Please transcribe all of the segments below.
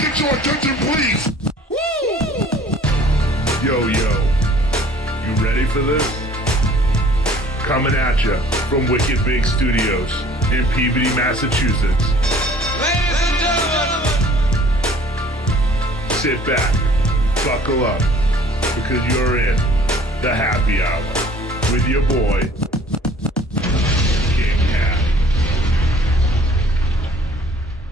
get your attention, please? Woo! Yo, you ready for this? Coming at you from Wicked Big Studios in Peabody, Massachusetts. Ladies and gentlemen, sit back, buckle up, because you're in the happy hour with your boy, King Hat.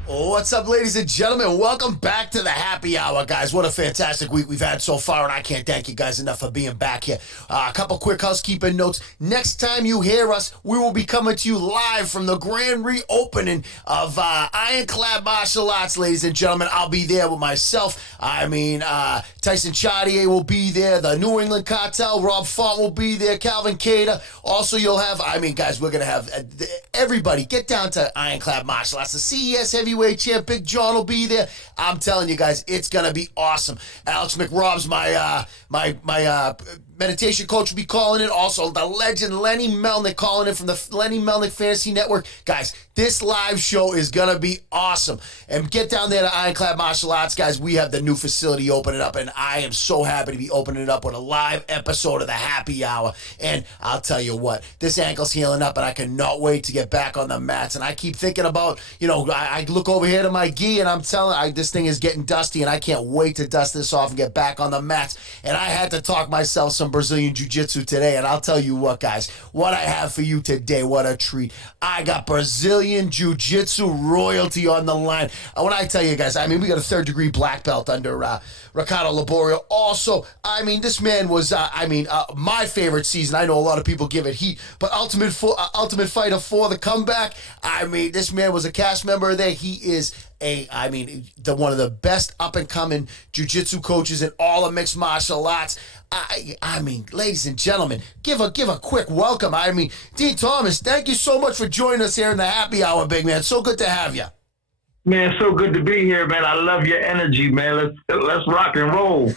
What's up, ladies and gentlemen? Welcome back to the happy hour, guys. What a fantastic week we've had so far, and I can't thank you guys enough for being back here. A couple quick housekeeping notes. Next time you hear us, we will be coming to you live from the grand reopening of Ironclad Martial Arts, ladies and gentlemen. I'll be there with myself. Tyson Chartier will be there. The New England Cartel, Rob Font will be there. Calvin Cater. Also, you'll have, guys, we're going to have everybody get down to Ironclad Martial Arts. The CES Heavyweight Champ Big John will be there. I'm telling you guys, it's gonna be awesome. Alex McRob's my meditation coach will be calling in. Also, the legend Lenny Melnick calling in from the Lenny Melnick Fantasy Network. Guys, this live show is gonna be awesome. And get down there to Ironclad Martial Arts, guys. We have the new facility opening up, and I am so happy to be opening it up with a live episode of the Happy Hour. And I'll tell you what, this ankle's healing up, and I cannot wait to get back on the mats. And I keep thinking about, I look over here to my gi, and I'm telling this thing is getting dusty, and I can't wait to dust this off and get back on the mats. And I had to talk myself some Brazilian Jiu-Jitsu today, and I'll tell you what, guys, what I have for you today, what a treat. I got Brazilian Jiu-Jitsu royalty on the line. When I tell you guys, we got a third-degree black belt under Ricardo Laborio. Also, this man was, my favorite season. I know a lot of people give it heat, but Ultimate Fighter 4, the comeback, this man was a cast member there. He is one of the best up-and-coming jiu-jitsu coaches in all of mixed martial arts. Ladies and gentlemen, give a quick welcome. Din Thomas, thank you so much for joining us here in the happy hour, big man. So good to have you. Man, so good to be here, man. I love your energy, man. Let's rock and roll.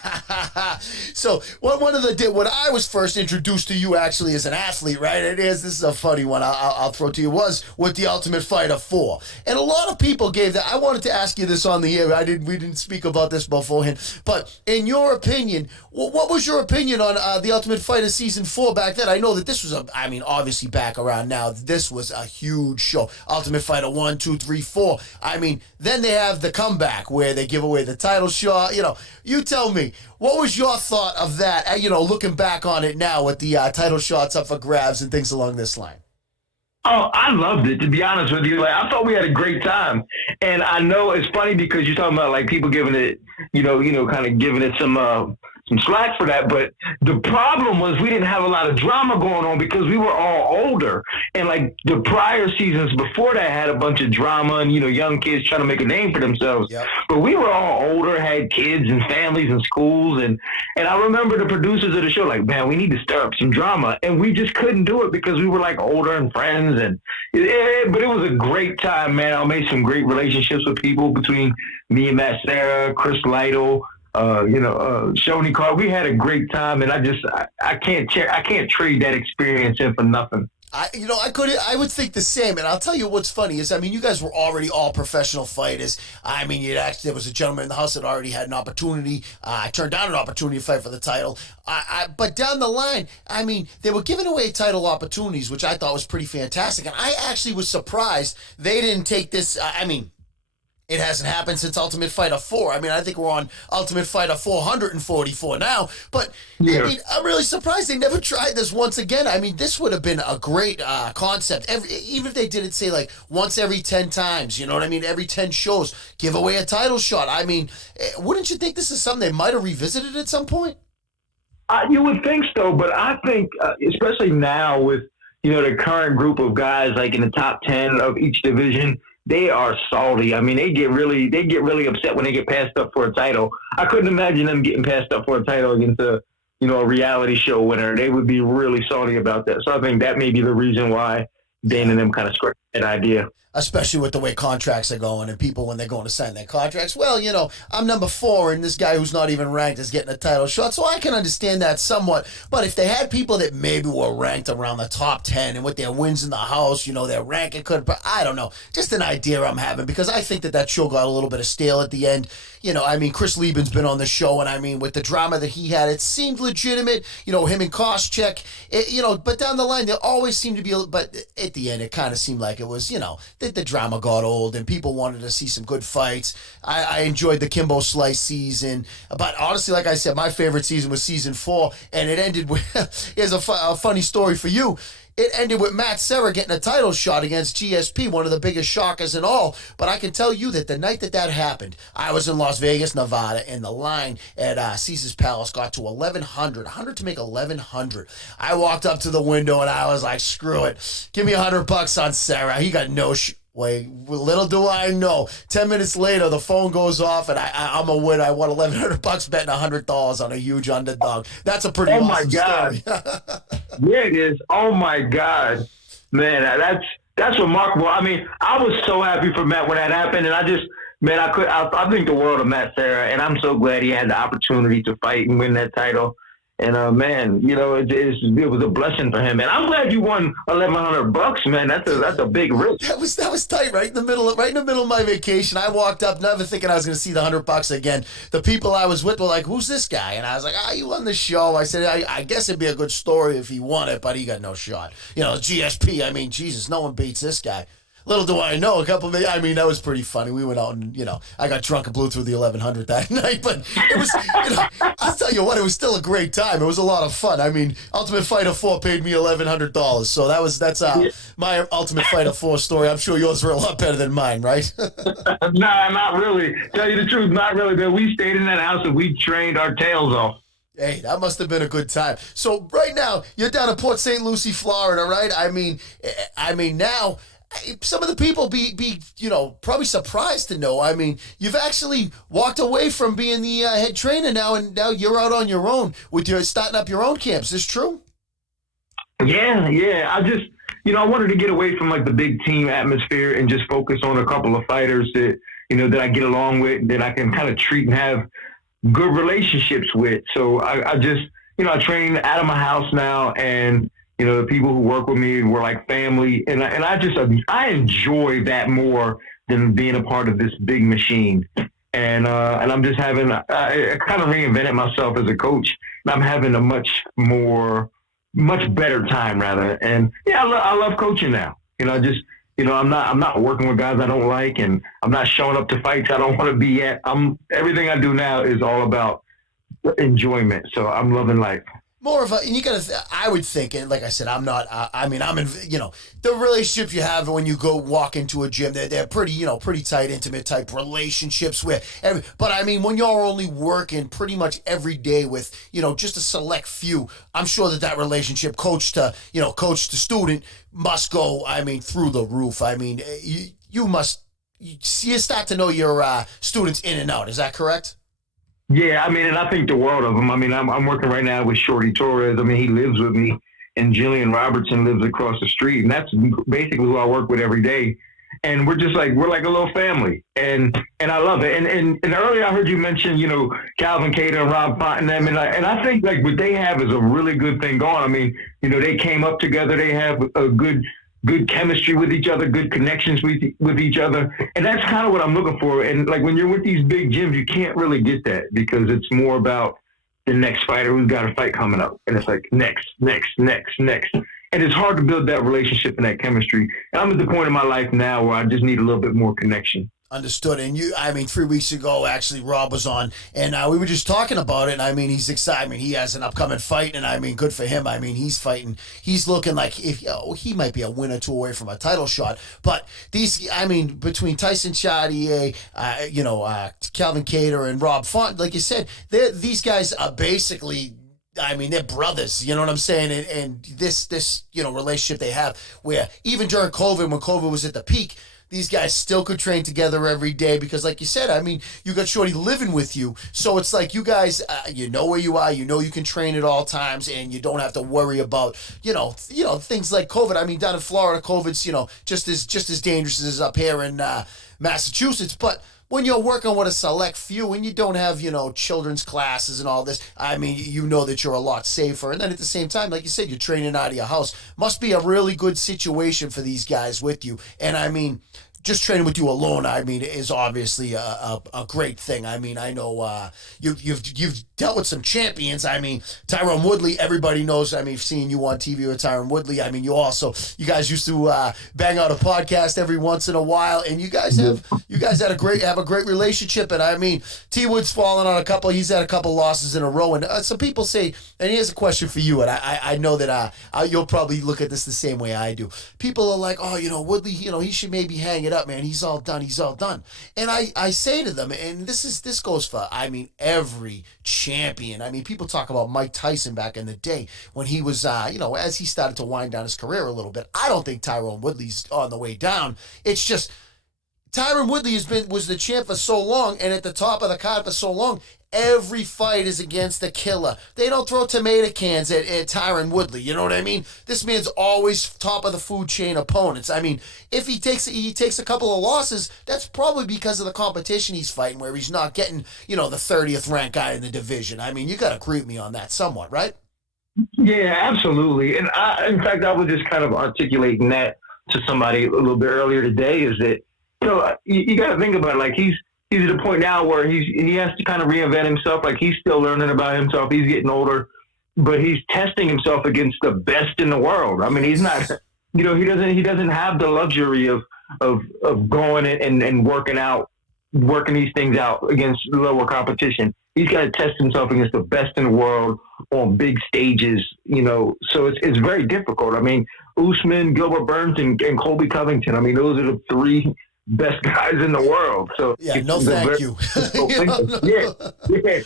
So, when I was first introduced to you actually as an athlete, right? This is a funny one. I'll throw to you. Was with the Ultimate Fighter 4, and a lot of people gave that. I wanted to ask you this on the air. We didn't speak about this beforehand, but in your opinion, what was your opinion on the Ultimate Fighter Season 4 back then? I know that this was obviously back around now. This was a huge show. Ultimate Fighter 1, 2, 3, 4. Then they have the comeback where they give away the title shot. You tell me, what was your thought of that? Looking back on it now with the title shots up for grabs and things along this line. Oh, I loved it, to be honest with you. I thought we had a great time. And I know it's funny because you're talking about people giving it, kind of giving it some slack for that. But the problem was we didn't have a lot of drama going on because we were all older. And the prior seasons before that had a bunch of drama and, young kids trying to make a name for themselves. Yep. But we were all older, had kids and families and schools. And I remember the producers of the show man, we need to stir up some drama. And we just couldn't do it because we were older and friends. But it was a great time, man. I made some great relationships with people between me and Matt Serra, Chris Lytle, Shoney Carr. We had a great time, and I can't trade that experience in for nothing. I would think the same, and I'll tell you what's funny is, you guys were already all professional fighters. There was a gentleman in the house that already had an opportunity. I turned down an opportunity to fight for the title. But down the line, they were giving away title opportunities, which I thought was pretty fantastic, and I actually was surprised they didn't take this. It hasn't happened since Ultimate Fighter 4. I think we're on Ultimate Fighter 444 now. But, yeah. I'm really surprised they never tried this once again. This would have been a great concept. Even if they did it, say, once every 10 times, you know what I mean? Every 10 shows, give away a title shot. Wouldn't you think this is something they might have revisited at some point? You would think so, but I think, especially now with, the current group of guys, in the top 10 of each division, they are salty. They get really upset when they get passed up for a title. I couldn't imagine them getting passed up for a title against a reality show winner. They would be really salty about that. So I think that may be the reason why Dan and them kind of scratched an idea. Especially with the way contracts are going and people when they're going to sign their contracts. Well, I'm number 4 and this guy who's not even ranked is getting a title shot. So I can understand that somewhat. But if they had people that maybe were ranked around the top 10 and with their wins in the house, their ranking could, I don't know. Just an idea I'm having because I think that show got a little bit of stale at the end. Chris Lieben's been on the show and with the drama that he had, it seemed legitimate, him and Koscheck, but down the line, there always seemed to be, but at the end, it kind of seemed like it was, that the drama got old and people wanted to see some good fights. I enjoyed the Kimbo Slice season, but honestly, like I said, my favorite season was season 4, and it ended with, here's a funny story for you. It ended with Matt Serra getting a title shot against GSP, one of the biggest shockers in all. But I can tell you that the night that happened, I was in Las Vegas, Nevada, and the line at Caesar's Palace got to 1,100. 100 to make 1,100. I walked up to the window and I was like, screw it. Give me $100 on Serra. He got no Wait, little do I know. 10 minutes later, the phone goes off, and I'm a winner. I won $1,100 betting $100 on a huge underdog. That's a pretty awesome story. Yeah, it is. Oh my God, man, that's remarkable. I mean, I was so happy for Matt when that happened, and I think the world of Matt Serra, and I'm so glad he had the opportunity to fight and win that title. And it was a blessing for him. And I'm glad you won $1,100, man. That's a big risk. That was tight, right in the middle of my vacation. I walked up, never thinking I was going to see the $100 again. The people I was with were like, "Who's this guy?" And I was like, "You won the show." I said, "I guess it'd be a good story if he won it, but he got no shot." GSP. I mean, Jesus, no one beats this guy. Little do I know, that was pretty funny. We went out and, I got drunk and blew through the 1,100 that night. But it was, I'll tell you what, it was still a great time. It was a lot of fun. I mean, Ultimate Fighter 4 paid me $1,100. So that's my Ultimate Fighter 4 story. I'm sure yours were a lot better than mine, right? Nah, not really. Tell you the truth, not really. But we stayed in that house and we trained our tails off. Hey, that must have been a good time. So right now, you're down in Port St. Lucie, Florida, right? I mean, now some of the people be probably surprised to know. I mean, you've actually walked away from being the head trainer now, and now you're out on your own with starting up your own camps. Is this true? Yeah. I just, I wanted to get away from like the big team atmosphere and just focus on a couple of fighters that, that I get along with, that I can kind of treat and have good relationships with. So I just, I train out of my house now, and the people who work with me were like family, and I enjoy that more than being a part of this big machine. And I'm just having I kind of reinvented myself as a coach, and I'm having a much better time rather. And yeah, I love coaching now. I'm not working with guys I don't like, and I'm not showing up to fights I don't want to be at. Everything I do now is all about enjoyment. So I'm loving life. More of and you gotta, I would think, and like I said, I'm not, I'm in, the relationships you have when you go walk into a gym, they're pretty, pretty tight, intimate type relationships but I mean, when you're only working pretty much every day with, just a select few, I'm sure that relationship coach to student must go, through the roof. I mean, you start to know your students in and out. Is that correct? Yeah, and I think the world of them. I'm working right now with Shorty Torres. He lives with me, and Jillian Robertson lives across the street, and that's basically who I work with every day. And we're like a little family, and I love it. And earlier I heard you mention, Calvin Cater and Rob Font and them, and I think like what they have is a really good thing going. They came up together. They have a good chemistry with each other, good connections with each other. And that's kind of what I'm looking for. And like when you're with these big gyms, you can't really get that because it's more about the next fighter who's got a fight coming up. And it's like next. And it's hard to build that relationship and that chemistry. And I'm at the point in my life now where I just need a little bit more connection. Understood. And 3 weeks ago, actually, Rob was on, and we were just talking about it. And he's excited. He has an upcoming fight, and good for him. He's fighting. He's looking like he might be a win or two away from a title shot. But these, between Tyson Chartier, Calvin Cater, and Rob Font, like you said, these guys are basically. They're brothers, you know what I'm saying? And this relationship they have where even during COVID, when COVID was at the peak, these guys still could train together every day because, like you said, I mean, you got Shorty living with you. So it's like you guys, you know where you are, you know you can train at all times, and you don't have to worry about, things like COVID. I mean, down in Florida, COVID's, just as dangerous as up here in Massachusetts. But when you're working with a select few and you don't have, children's classes and all this, I mean, you know that you're a lot safer. And then at the same time, like you said, you're training out of your house. Must be a really good situation for these guys with you. And I mean, just training with you alone, I mean, is obviously a great thing. I mean, I know you've dealt with some champions. I mean, Tyron Woodley, everybody knows. I mean, seeing you on TV with Tyron Woodley. I mean, you guys used to bang out a podcast every once in a while, and you guys have a great relationship. And I mean, T Wood's fallen on he's had a couple losses in a row, and some people say, and here's a question for you, and I know that you'll probably look at this the same way I do. People are like, oh, Woodley, he should maybe hang it up, man. He's all done. And I say to them, and this goes for, I mean, every champion. I mean, people talk about Mike Tyson back in the day when he was, as he started to wind down his career a little bit. I don't think Tyron Woodley's on the way down. It's just Tyron Woodley was the champ for so long and at the top of the card for so long. Every fight is against the killer. They don't throw tomato cans at Tyron Woodley. You know what I mean? This man's always top of the food chain opponents. I mean, if he takes a couple of losses, that's probably because of the competition he's fighting, where he's not getting, the 30th ranked guy in the division. I mean, you got to agree with me on that somewhat, right? Yeah, absolutely. And in fact, I was just kind of articulating that to somebody a little bit earlier today. Is that you got to think about it, like he's at a point now where he has to kind of reinvent himself. Like, he's still learning about himself. He's getting older, but he's testing himself against the best in the world. I mean, he's not, he doesn't have the luxury of going and working these things out against lower competition. He's got to test himself against the best in the world on big stages, so it's very difficult. I mean, Usman, Gilbert Burns, and Colby Covington, I mean, those are the three best guys in the world. So yeah, no thank you. Yeah.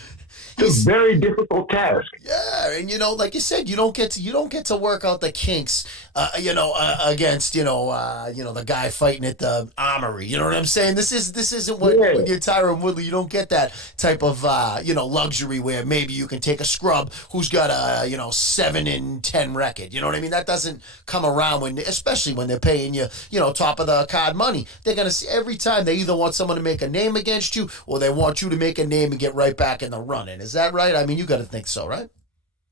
It's a very difficult task. Yeah, and like you said, you don't get to work out the kinks, against the guy fighting at the Armory. You know what I'm saying? This isn't when you're Tyron Woodley. You don't get that type of luxury where maybe you can take a scrub who's got a 7-10 record. You know what I mean? That doesn't come around especially when they're paying you top of the card money. They're gonna see every time they either want someone to make a name against you or they want you to make a name and get right back in the running. Is that right? I mean, you got to think so, right?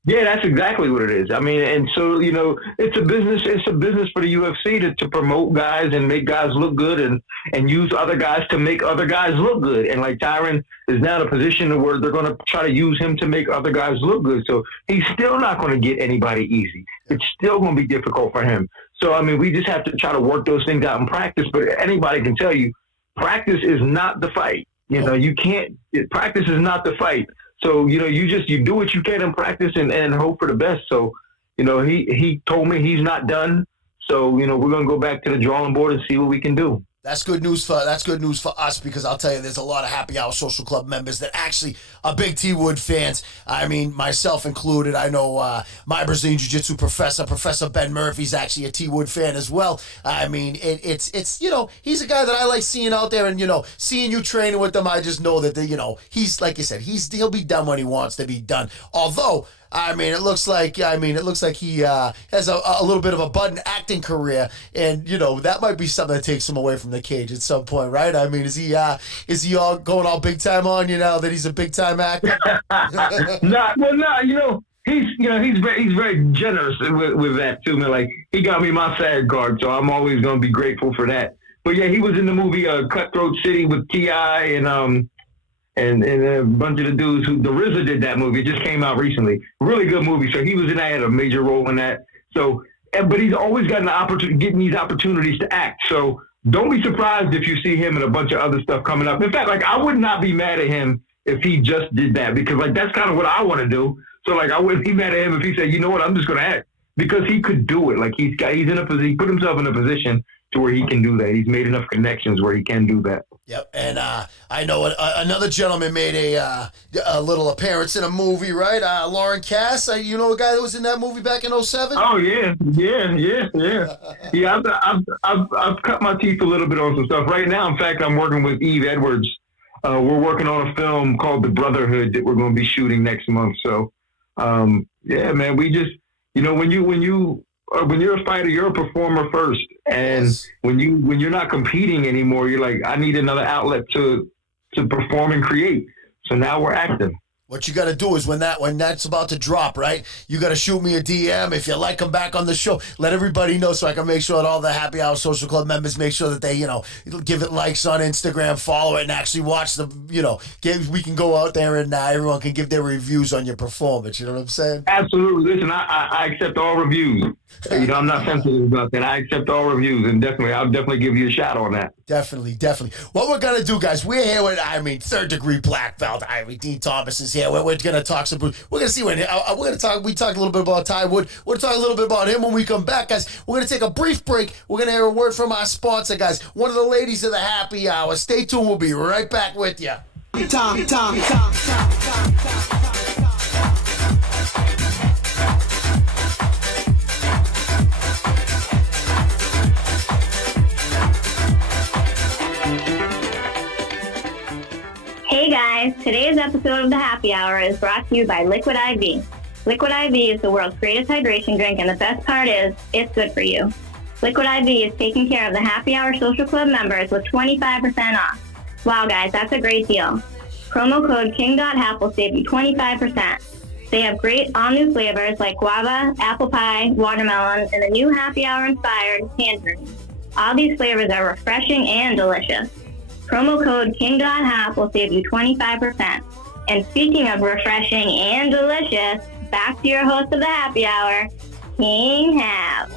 Yeah, that's exactly what it is. I mean, and so, it's a business. It's a business for the UFC to promote guys and make guys look good and use other guys to make other guys look good. And like Tyron is now in a position where they're going to try to use him to make other guys look good. So he's still not going to get anybody easy. It's still going to be difficult for him. So, I mean, we just have to try to work those things out in practice. But anybody can tell you, practice is not the fight. Practice is not the fight. So, you do what you can in practice and hope for the best. So, he told me he's not done. So, we're going to go back to the drawing board and see what we can do. That's good news for us, because I'll tell you, there's a lot of Happy Hour Social Club members that actually are big T Wood fans. I mean, myself included. I know my Brazilian Jiu-Jitsu Professor Ben Murphy's actually a T Wood fan as well. I mean, it's he's a guy that I like seeing out there, and seeing you training with him, I just know that he's, like you said, he'll be done when he wants to be done. Although, I mean, it looks like he has a little bit of a budding acting career, and that might be something that takes him away from the cage at some point, right? I mean, is he all going all big time on you now that he's a big time actor? He's very generous with that too, man. Like, he got me my SAG card, so I'm always going to be grateful for that. But yeah, he was in the movie Cutthroat City with T.I. and a bunch of the dudes the RZA did that movie. It just came out recently. Really good movie. So he was in that, had a major role in that. So, but he's always gotten the opportunity, getting these opportunities to act. So don't be surprised if you see him and a bunch of other stuff coming up. In fact, like, I would not be mad at him if he just did that, because like, that's kind of what I want to do. So like, I wouldn't be mad at him if he said, you know what, I'm just going to act, because he could do it. Like, he put himself in a position to where he can do that. He's made enough connections where he can do that. Yep, and I know another gentleman made a little appearance in a movie, right? Lauren Cass, you know the guy that was in that movie back in '07? Oh yeah. Yeah, I've cut my teeth a little bit on some stuff right now. In fact, I'm working with Eve Edwards. We're working on a film called The Brotherhood that we're going to be shooting next month. So, yeah, man, we just, when you're a fighter, you're a performer first, and when you're not competing anymore, you're like, I need another outlet to perform and create. So now we're acting. What you got to do is when that's about to drop, right? You got to shoot me a DM. If you like, come back on the show. Let everybody know so I can make sure that all the Happy Hour Social Club members make sure that they, give it likes on Instagram, follow it, and actually watch the, we can go out there and everyone can give their reviews on your performance. You know what I'm saying? Absolutely. Listen, I accept all reviews. I'm not sensitive about that. I accept all reviews, and I'll definitely give you a shot on that. Definitely. What we're gonna do, guys? We're here with, third degree black belt. Din Thomas is here. We're gonna talk some. We're gonna see when we're gonna talk. We talked a little bit about Ty Wood. We're gonna talk a little bit about him when we come back, guys. We're gonna take a brief break. We're gonna hear a word from our sponsor, guys. One of the ladies of the Happy Hour. Stay tuned. We'll be right back with you. Tom. Hey guys, today's episode of the Happy Hour is brought to you by Liquid IV. Liquid IV is the world's greatest hydration drink, and the best part is, it's good for you. Liquid IV is taking care of the Happy Hour Social Club members with 25% off. Wow guys, that's a great deal. Promo code King.Hap will save you 25%. They have great all-new flavors like guava, apple pie, watermelon, and the new Happy Hour-inspired tangerine. All these flavors are refreshing and delicious. Promo code King.Hap will save you 25%. And speaking of refreshing and delicious, back to your host of the Happy Hour, King Hap.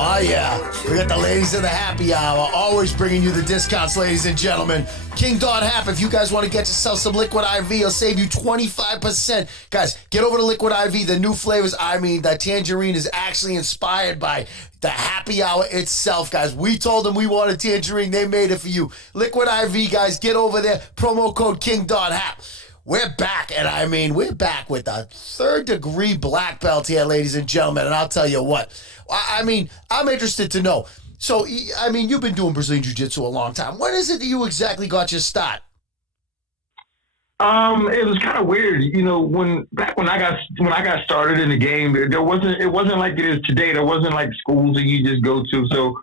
Oh, yeah. We got the ladies of the Happy Hour, always bringing you the discounts, ladies and gentlemen. King.Hap, if you guys want to get yourself some Liquid IV, it'll save you 25%. Guys, get over to Liquid IV, the new flavors. The tangerine is actually inspired by the Happy Hour itself, guys. We told them we wanted tangerine. They made it for you. Liquid IV, guys, get over there. Promo code King.Hap. We're back, and we're back with a third-degree black belt here, ladies and gentlemen, and I'll tell you what. I'm interested to know. So, you've been doing Brazilian Jiu-Jitsu a long time. When is it that you exactly got your start? It was kind of weird, when I got started in the game, it wasn't like it is today. There wasn't like schools that you just go to. So,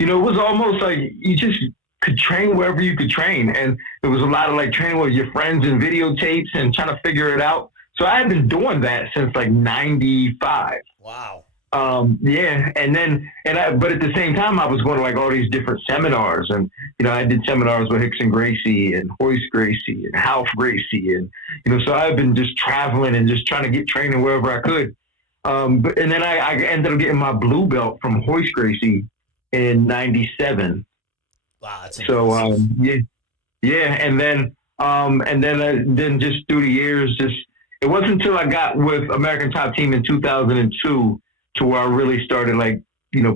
it was almost like you just could train wherever you could train. And it was a lot of like training with your friends and videotapes and trying to figure it out. So I had been doing that since like 95. Wow. Yeah. But at the same time, I was going to like all these different seminars, and, I did seminars with Rickson Gracie and Royce Gracie and Ralph Gracie. And, so I've been just traveling and just trying to get training wherever I could. And then I ended up getting my blue belt from Royce Gracie in 97. Wow. That's so, yeah. And then just through the years, it wasn't until I got with American Top Team in 2002 to where I really started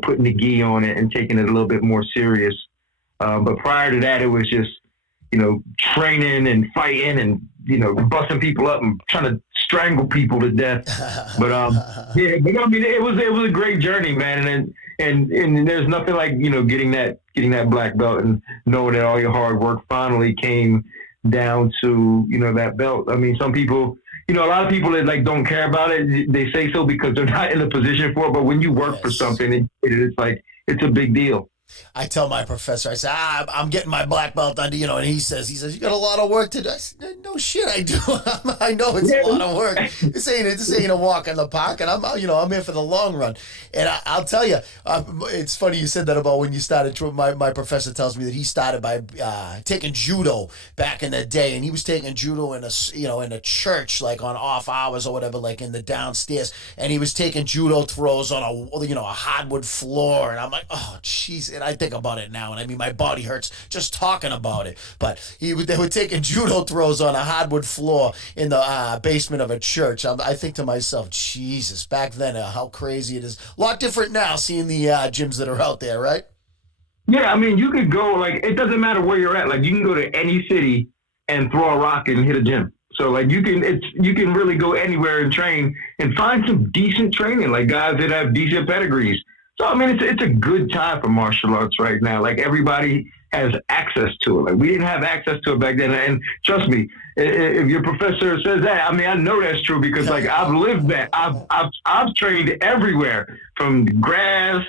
putting the gi on it and taking it a little bit more serious. But prior to that, it was just, training and fighting and, busting people up and trying to strangle people to death. But, it was a great journey, man. And there's nothing like, getting that black belt and knowing that all your hard work finally came down to, that belt. Some people, a lot of people that don't care about it, they say so because they're not in the position for it. But when you work for something, it's a big deal. I tell my professor, I say, I'm getting my black belt under, and he says, you got a lot of work to do. I said, no shit, I do. I know it's a lot of work. This ain't a walk in the park, and I'm here for the long run. And I'll tell you, it's funny you said that about when you started. My professor tells me that he started by taking judo back in the day, and he was taking judo in a church, like on off hours or whatever, like in the downstairs, and he was taking judo throws on a hardwood floor, and I'm like, oh, jeez. And I think about it now, and my body hurts just talking about it. But they were taking judo throws on a hardwood floor in the basement of a church. I think to myself, Jesus, back then, how crazy it is. A lot different now, seeing the gyms that are out there, right? Yeah, I mean, you could go, like, it doesn't matter where you're at. Like, you can go to any city and throw a rock and hit a gym. So, like, you can really go anywhere and train and find some decent training, like guys that have decent pedigrees. So, I mean, it's a good time for martial arts right now. Like, everybody has access to it. Like, we didn't have access to it back then. And trust me, if your professor says that, I mean, I know that's true because, like, I've lived that. I've trained everywhere, from grass,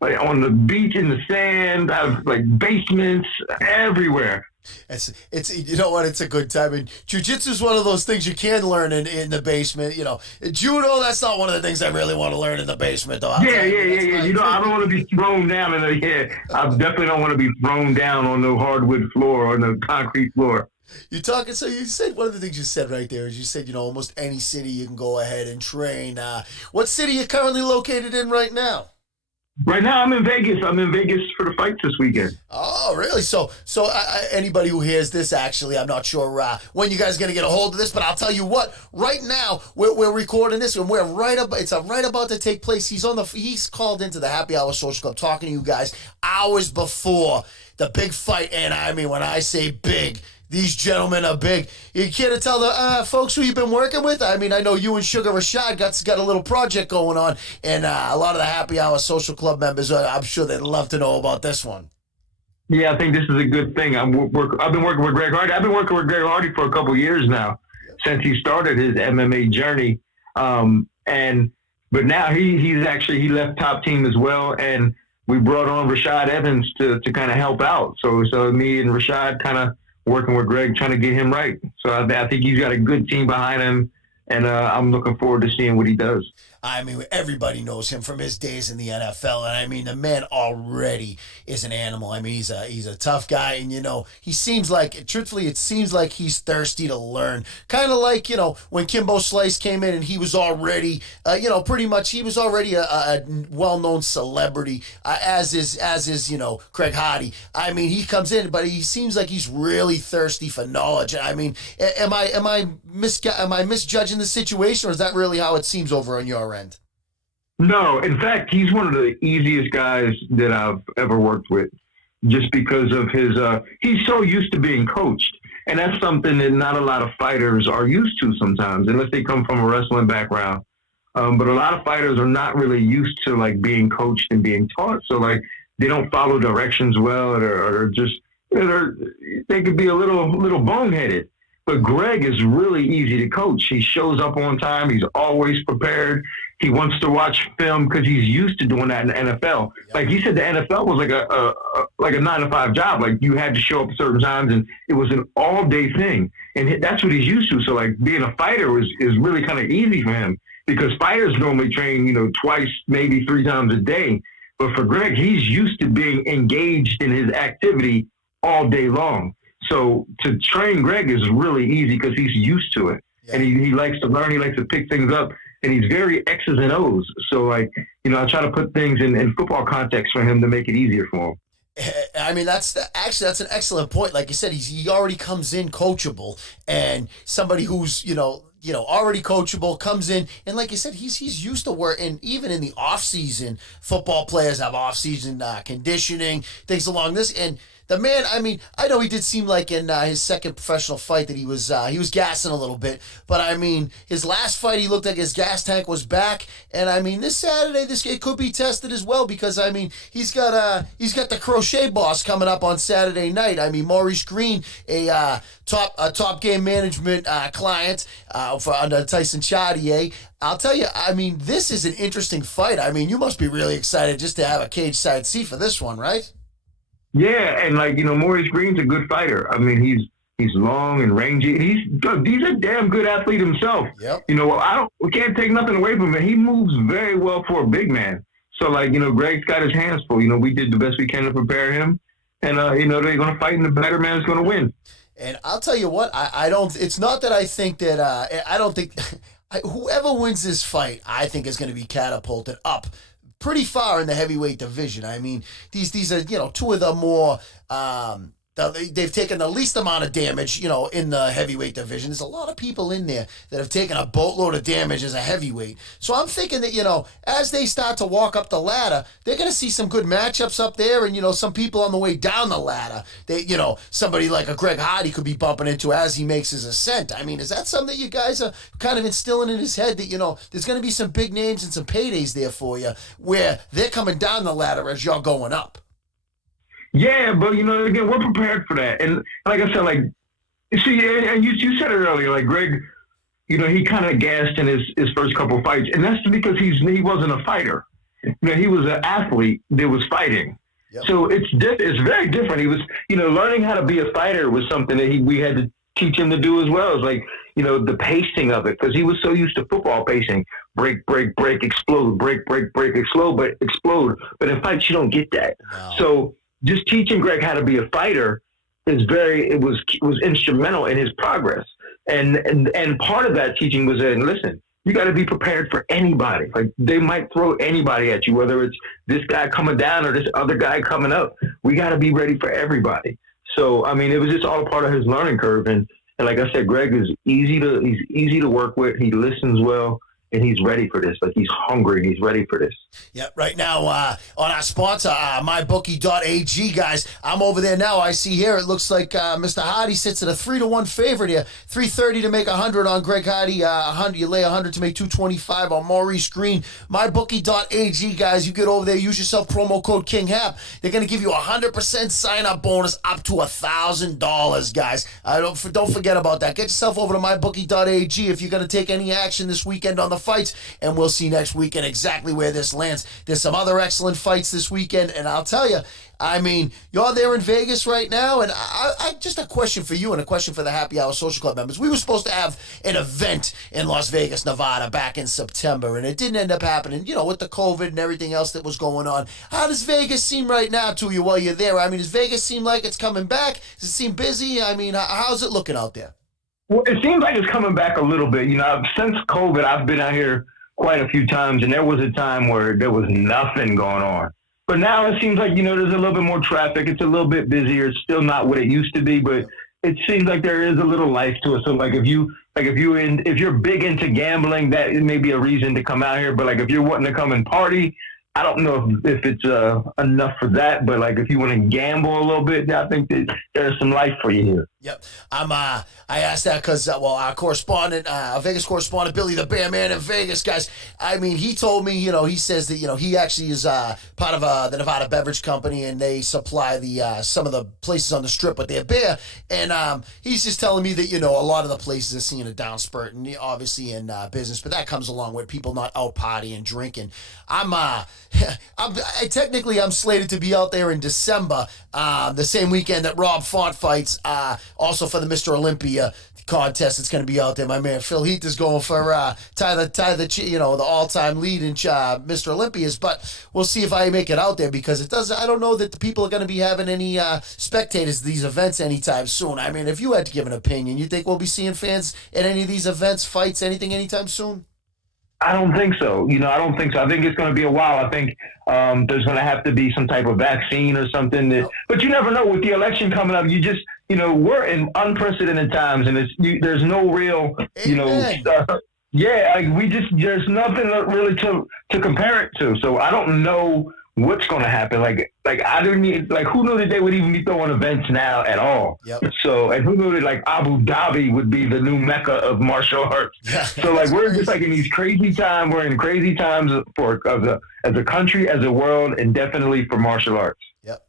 like on the beach, in the sand. I've, like, basements, everywhere. It's you know what, it's a good time. And jiu-jitsu is one of those things you can learn in the basement. You know, judo, that's not one of the things I really want to learn in the basement, though. Yeah. You know, I don't want to be thrown down I definitely don't want to be thrown down on the hardwood floor or the concrete floor. You're talking, so you said, one of the things you said right there is you said, you know, almost any city you can go ahead and train. What city are you currently located in right now? Right now, I'm in Vegas. I'm in Vegas for the fights this weekend. Oh, really? So anybody who hears this, actually, I'm not sure when you guys are going to get a hold of this, but I'll tell you what. Right now, we're recording this, and we're right about to take place. He's called into the Happy Hour Social Club, talking to you guys hours before the big fight. And I mean, when I say big, these gentlemen are big. You can't tell the folks who you've been working with. I mean, I know you and Sugar Rashad got a little project going on, and a lot of the Happy Hour Social Club members, I'm sure they'd love to know about this one. Yeah, I think this is a good thing. I've been working with Greg Hardy. I've been working with Greg Hardy for a couple of years now, since he started his MMA journey. But now he left Top Team as well, and we brought on Rashad Evans to kind of help out. So me and Rashad kind of working with Greg, trying to get him right. So I think he's got a good team behind him, and I'm looking forward to seeing what he does. I mean, everybody knows him from his days in the NFL, and I mean, the man already is an animal. I mean, he's a tough guy, and you know, he seems like, truthfully, it seems like he's thirsty to learn. Kind of like, you know, when Kimbo Slice came in, and he was already, pretty much, he was already a well-known celebrity, as is, you know, Craig Hardy. I mean, he comes in, but he seems like he's really thirsty for knowledge. I mean, am I misjudging the situation, or is that really how it seems over on your end? No, in fact, he's one of the easiest guys that I've ever worked with, just because of his, he's so used to being coached. And that's something that not a lot of fighters are used to sometimes, unless they come from a wrestling background. But a lot of fighters are not really used to, like, being coached and being taught. So, like, they don't follow directions well, or just, they could be a little boneheaded. But Greg is really easy to coach. He shows up on time. He's always prepared. He wants to watch film because he's used to doing that in the NFL. Yep. Like he said, the NFL was like a 9-to-5 job. Like, you had to show up at certain times, and it was an all-day thing. And that's what he's used to. So, like, being a fighter is really kind of easy for him, because fighters normally train, you know, twice, maybe 3 times a day. But for Greg, he's used to being engaged in his activity all day long. So to train Greg is really easy because he's used to it. Yeah. And he likes to learn. He likes to pick things up. And he's very X's and O's. So, like, you know, I try to put things in football context for him to make it easier for him. I mean, that's an excellent point. Like you said, he already comes in coachable, and somebody who's, you know, already coachable comes in, and like you said, he's used to work. And even in the off season, football players have off season conditioning, things along this. And the man, I mean, I know he did seem like in his second professional fight that he was gassing a little bit, but I mean, his last fight, he looked like his gas tank was back. And I mean, this Saturday, it could be tested as well, because I mean, he's got the crochet boss coming up on Saturday night. I mean, Maurice Greene, a top game management client for under Tyson Chartier. I'll tell you, I mean, this is an interesting fight. I mean, you must be really excited just to have a cage side seat for this one, right? Yeah, and, like, you know, Maurice Greene's a good fighter. I mean, he's long and rangy. He's a damn good athlete himself. Yep. You know, we can't take nothing away from him. He moves very well for a big man. So, like, you know, Greg's got his hands full. You know, we did the best we can to prepare him, and you know, they're going to fight, and the better man's going to win. And I'll tell you what, I don't. It's not that I think that I don't think whoever wins this fight, I think, is going to be catapulted up pretty far in the heavyweight division. I mean, these are, you know, two of the more they've taken the least amount of damage, you know, in the heavyweight division. There's a lot of people in there that have taken a boatload of damage as a heavyweight. So I'm thinking that, you know, as they start to walk up the ladder, they're going to see some good matchups up there. And, you know, some people on the way down the ladder, they, you know, somebody like a Greg Hardy could be bumping into as he makes his ascent. I mean, is that something that you guys are kind of instilling in his head, that, you know, there's going to be some big names and some paydays there for you where they're coming down the ladder as you're going up? Yeah, but, you know, again, we're prepared for that. And like I said, like, see, and you said it earlier, like, Greg, you know, he kind of gassed in his first couple of fights. And that's because he wasn't a fighter. You know, he was an athlete that was fighting. Yep. So it's very different. He was, you know, learning how to be a fighter was something that we had to teach him to do as well. It's like, you know, the pacing of it, because he was so used to football pacing. Break, explode, break, explode. But in fights, you don't get that. No. So just teaching Greg how to be a fighter was instrumental in his progress. And part of that teaching was that, listen, you got to be prepared for anybody. Like, they might throw anybody at you, whether it's this guy coming down or this other guy coming up. We got to be ready for everybody. So, I mean, it was just all part of his learning curve. And like I said, Greg is easy to work with. He listens well. And he's ready for this. Like, he's hungry and he's ready for this. Yeah, right now on our sponsor, mybookie.ag, guys, I'm over there now. I see here it looks like Mr. Hardy sits at a 3-1 favorite here. 330 to make 100 on Greg Hardy. 100, you lay 100 to make 225 on Maurice Greene. Mybookie.ag, guys, you get over there, use yourself promo code KingHap. They're going to give you 100% sign-up bonus up to $1,000, guys. Don't forget about that. Get yourself over to mybookie.ag if you're going to take any action this weekend on the fights, and we'll see next weekend exactly where this lands. There's some other excellent fights this weekend, and I'll tell you, I mean, you're there in Vegas right now, and I just a question for you and a question for the Happy Hour Social Club members. We were supposed to have an event in Las Vegas, Nevada back in September, and it didn't end up happening, you know, with the COVID and everything else that was going on. How does Vegas seem right now to you while you're there? I mean, does Vegas seem like it's coming back? Does it seem busy? I mean, how's it looking out there? Well, it seems like it's coming back a little bit. You know, since COVID, I've been out here quite a few times, and there was a time where there was nothing going on. But now it seems like, you know, there's a little bit more traffic. It's a little bit busier. It's still not what it used to be, but it seems like there is a little life to it. So, like, if you're big into gambling, that may be a reason to come out here. But, like, if you're wanting to come and party, I don't know if it's enough for that, but, like, if you want to gamble a little bit, I think that there's some life for you here. Yep. I asked that because, our correspondent, Vegas correspondent, Billy the Bear Man in Vegas, guys, I mean, he told me, you know, he says that, you know, he actually is part of the Nevada Beverage Company, and they supply some of the places on the Strip with their beer. And he's just telling me that, you know, a lot of the places are seeing a down spurt, and obviously in business, but that comes along with people not out partying, drinking. I'm slated to be out there in December, the same weekend that Rob Font fights, also for the Mr. Olympia contest. It's going to be out there. My man Phil Heath is going for the all-time lead in Mr. Olympias, but we'll see if I make it out there, because I don't know that the people are going to be having any spectators at these events anytime soon. I mean, if you had to give an opinion, you think we'll be seeing fans at any of these events, fights, anything anytime soon? I don't think so. You know, I don't think so. I think it's going to be a while. I think there's going to have to be some type of vaccine or something. But you never know. With the election coming up, you just, you know, we're in unprecedented times, and there's no real, you know, there's nothing really to compare it to. So I don't know what's going to happen. Like I didn't need, like, who knew that they would even be throwing events now at all? Yep. So, and who knew that, like, Abu Dhabi would be the new mecca of martial arts? So, like, we're just, like, in these crazy times. We're in crazy times as a country, as a world, and definitely for martial arts.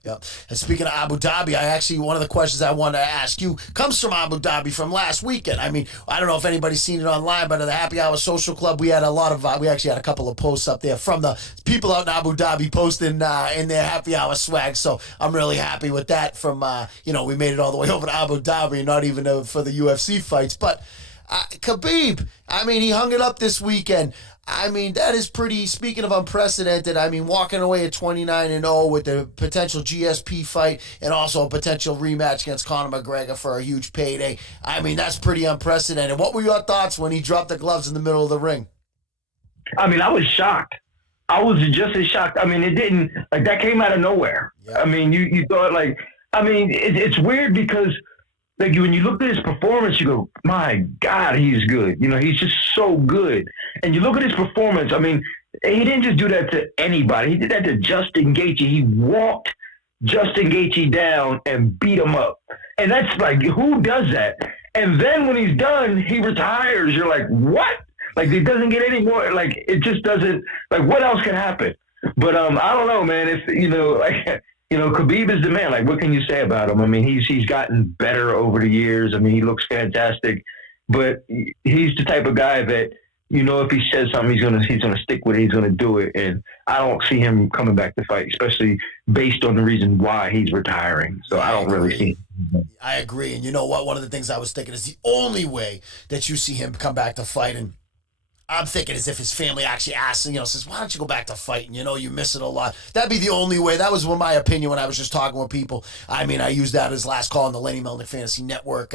Yep. And speaking of Abu Dhabi, one of the questions I wanted to ask you comes from Abu Dhabi from last weekend. I mean, I don't know if anybody's seen it online, but at the Happy Hour Social Club, we had we actually had a couple of posts up there from the people out in Abu Dhabi posting in their Happy Hour swag. So I'm really happy with that from, we made it all the way over to Abu Dhabi, not even for the UFC fights. But Khabib, I mean, he hung it up this weekend. I mean, that is pretty, speaking of unprecedented, I mean, walking away at 29-0 with the potential GSP fight and also a potential rematch against Conor McGregor for a huge payday. I mean, that's pretty unprecedented. What were your thoughts when he dropped the gloves in the middle of the ring? I mean, I was shocked. I was just as shocked. I mean, it didn't, like, that came out of nowhere. Yep. I mean, you thought, like, I mean, it's weird because like when you look at his performance, you go, my God, he's good. You know, he's just so good. And you look at his performance. I mean, he didn't just do that to anybody. He did that to Justin Gaethje. He walked Justin Gaethje down and beat him up. And that's like, who does that? And then when he's done, he retires. You're like, what? Like, it doesn't get any more. Like, it just doesn't. Like, what else can happen? But I don't know, man. If Khabib is the man. Like, what can you say about him? I mean, he's gotten better over the years. I mean, he looks fantastic. But he's the type of guy that, if he says something, he's gonna stick with it. He's gonna do it. And I don't see him coming back to fight, especially based on the reason why he's retiring. So I don't really see him. I agree. And you know what? One of the things I was thinking is the only way that you see him come back to fight, and I'm thinking as if his family actually asks, says, why don't you go back to fighting? You miss it a lot. That'd be the only way. That was my opinion when I was just talking with people. I mean, I used that as last call on the Lenny Melnick Fantasy Network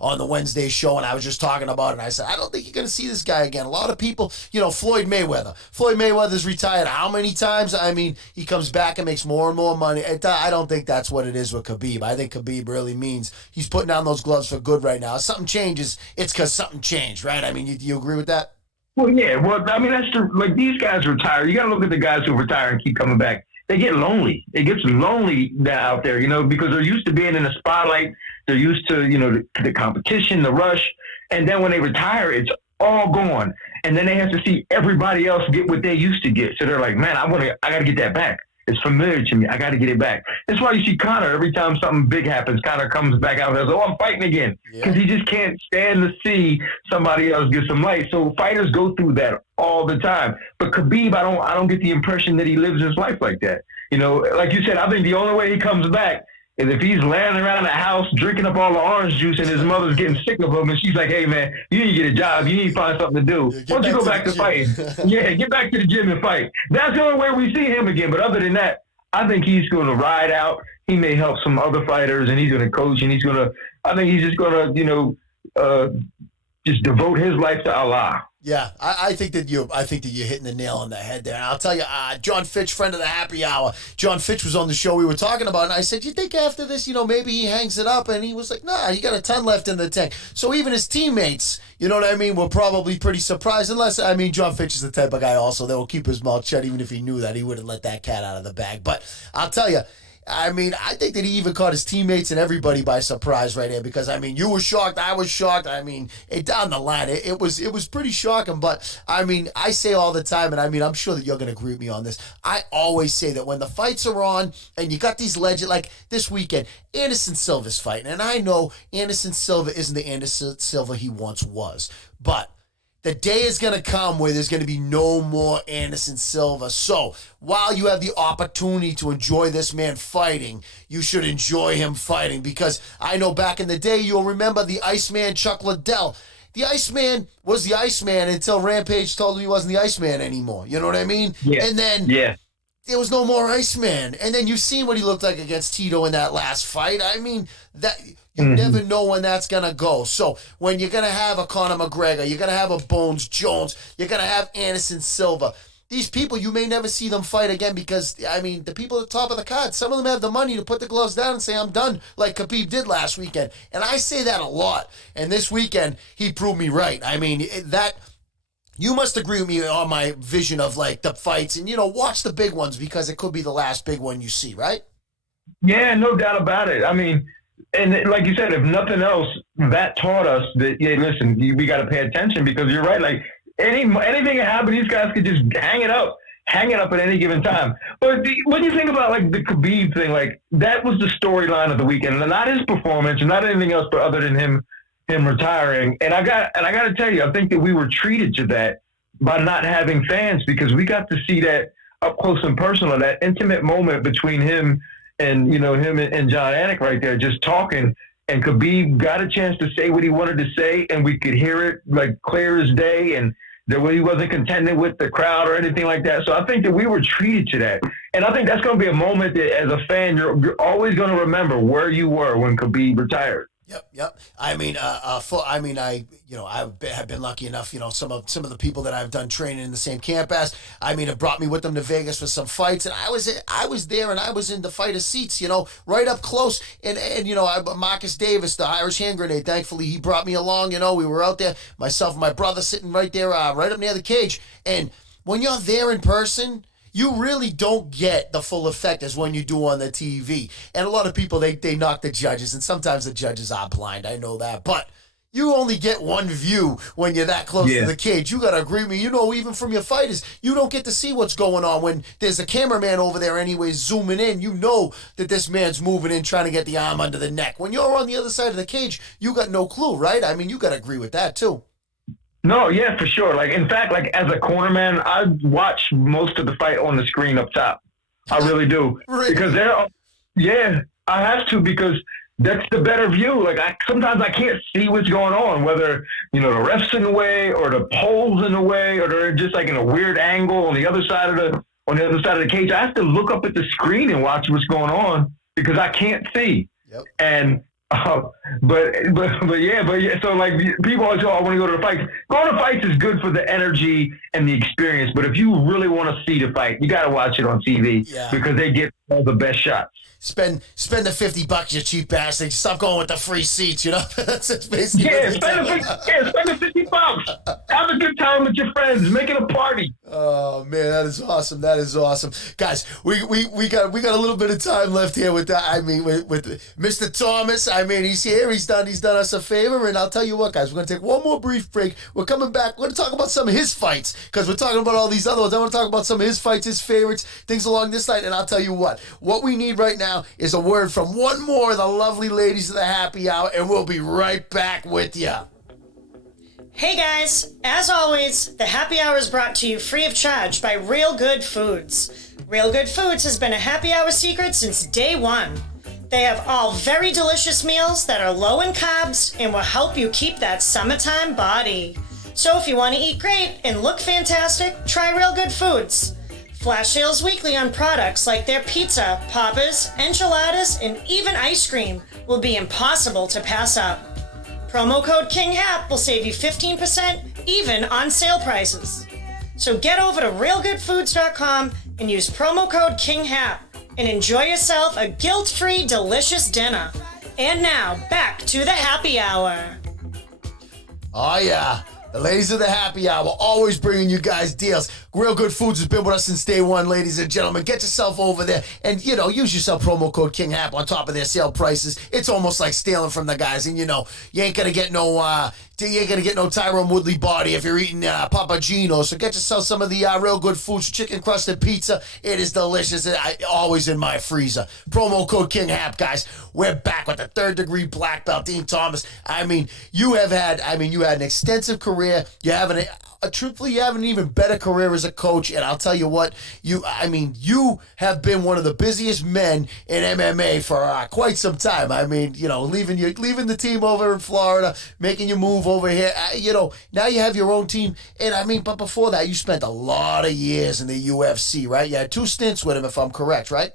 on the Wednesday show, and I was just talking about it, and I said, I don't think you're going to see this guy again. A lot of people, Floyd Mayweather. Floyd Mayweather's retired how many times? I mean, he comes back and makes more and more money. I don't think that's what it is with Khabib. I think Khabib really means he's putting down those gloves for good right now. If something changes, it's because something changed, right? I mean, you agree with that? Well, yeah. Well, I mean, that's like these guys retire. You got to look at the guys who retire and keep coming back. They get lonely. It gets lonely out there, because they're used to being in the spotlight. They're used to, the competition, the rush. And then when they retire, it's all gone. And then they have to see everybody else get what they used to get. So they're like, man, I got to get that back. It's familiar to me. I got to get it back. That's why you see Conor, every time something big happens, Conor comes back out and says, I'm fighting again. Because he just can't stand to see somebody else get some light. So fighters go through that all the time. But Khabib, I don't get the impression that he lives his life like that. Like you said, I think the only way he comes back is if he's laying around the house drinking up all the orange juice and his mother's getting sick of him and she's like, hey, man, you need to get a job. You need to find something to do. Why don't you go back to fighting? Get back to the gym and fight. That's the only way we see him again. But other than that, I think he's going to ride out. He may help some other fighters and he's going to coach and I think he's just going to, just devote his life to Allah. Yeah, I think that you're hitting the nail on the head there. And I'll tell you, John Fitch, friend of the Happy Hour, John Fitch was on the show we were talking about, and I said, you think after this, maybe he hangs it up? And he was like, nah, he got a ton left in the tank. So even his teammates, were probably pretty surprised. Unless, John Fitch is the type of guy also that will keep his mouth shut, even if he knew that he wouldn't let that cat out of the bag. But I'll tell you, I think that he even caught his teammates and everybody by surprise right here because, you were shocked. I was shocked. Down the line, it was pretty shocking. But, I say all the time, and I'm sure that you're going to agree with me on this. I always say that when the fights are on and you got these legends, like this weekend, Anderson Silva's fighting. And I know Anderson Silva isn't the Anderson Silva he once was. But the day is going to come where there's going to be no more Anderson Silva. So while you have the opportunity to enjoy this man fighting, you should enjoy him fighting because I know back in the day, you'll remember the Iceman Chuck Liddell. The Iceman was the Iceman until Rampage told him he wasn't the Iceman anymore. You know what I mean? Yeah. And then there was no more Iceman. And then you've seen what he looked like against Tito in that last fight. You never know when that's going to go. So when you're going to have a Conor McGregor, you're going to have a Bones Jones, you're going to have Anderson Silva. These people, you may never see them fight again because, the people at the top of the card, some of them have the money to put the gloves down and say, I'm done, like Khabib did last weekend. And I say that a lot. And this weekend, he proved me right. You must agree with me on my vision of, like, the fights. And, watch the big ones because it could be the last big one you see, right? Yeah, no doubt about it. And like you said, if nothing else, that taught us that, listen, we got to pay attention because you're right. Like anything that happens, these guys could just hang it up at any given time. But when you think about like the Khabib thing, like that was the storyline of the weekend, and not his performance, and not anything else, but other than him retiring. And I got to tell you, I think that we were treated to that by not having fans because we got to see that up close and personal, that intimate moment between him and, him and John Anik right there just talking. And Khabib got a chance to say what he wanted to say, and we could hear it like clear as day. And that he wasn't contending with the crowd or anything like that. So I think that we were treated to that. And I think that's going to be a moment that, as a fan, you're always going to remember where you were when Khabib retired. Yep. I mean, have been lucky enough. Some of the people that I've done training in the same camp as, have brought me with them to Vegas for some fights, and I was there, and I was in the fighter seats, right up close, and Marcus Davis, the Irish hand grenade. Thankfully, he brought me along. We were out there, myself and my brother sitting right there, right up near the cage, and when you're there in person, you really don't get the full effect as when you do on the TV. And a lot of people, they knock the judges, and sometimes the judges are blind. I know that. But you only get one view when you're that close to the cage. You got to agree with me. Even from your fighters, you don't get to see what's going on. When there's a cameraman over there anyways zooming in, you know that this man's moving in trying to get the arm under the neck. When you're on the other side of the cage, you got no clue, right? You got to agree with that, too. No, yeah, for sure. In fact, as a cornerman, I watch most of the fight on the screen up top. I really do. Really? Because I have to, because that's the better view. Sometimes I can't see what's going on, whether, the ref's in the way or the pole's in the way, or they're just in a weird angle on the other side of the cage. I have to look up at the screen and watch what's going on because I can't see. Yep. And but yeah. So people always say, "Oh, I want to go to the fights." Going to fights is good for the energy and the experience. But if you really want to see the fight, you got to watch it on TV because they get all the best shots. Spend the $50, you cheap bastard. Stop going with the free seats. That's basically. Spend the $50. Have a good time with your friends. Make it a party. Oh man, that is awesome. Guys. We got a little bit of time left here with that. With Mr. Thomas. He's here. He's done us a favor, and I'll tell you what, guys. We're gonna take one more brief break. We're coming back. We're gonna talk about some of his fights because we're talking about all these other ones. I want to talk about some of his fights, his favorites, things along this line. And I'll tell you what we need right now is a word from one more of the lovely ladies of the happy hour, and we'll be right back with you. Hey guys, as always, the happy hour is brought to you free of charge by Real Good Foods. Real Good Foods has been a happy hour secret since day one. They have all very delicious meals that are low in carbs and will help you keep that summertime body. So if you want to eat great and look fantastic, try Real Good Foods. Flash sales weekly on products like their pizza, poppers, enchiladas, and even ice cream will be impossible to pass up. Promo code KINGHAP will save you 15% even on sale prices. So get over to realgoodfoods.com and use promo code KINGHAP and enjoy yourself a guilt-free, delicious dinner. And now, back to the happy hour. Oh yeah. The ladies of the happy hour, always bringing you guys deals. Real Good Foods has been with us since day one, ladies and gentlemen. Get yourself over there and, use yourself promo code KINGHAP on top of their sale prices. It's almost like stealing from the guys. And, you ain't going to get no Tyron Woodley body if you're eating Papa Gino. So get yourself some of the Real Good Foods chicken crusted pizza. It is delicious. Always in my freezer. Promo code KINGHAP, guys. We're back with the 3rd degree black belt, Din Thomas. You had an extensive career. You haven't an even better career as a coach, and I'll tell you what, you have been one of the busiest men in MMA for quite some time. Leaving the team over in Florida, making you move over here. Now you have your own team, and but before that, you spent a lot of years in the UFC, right? You had 2 stints with him, if I'm correct, right?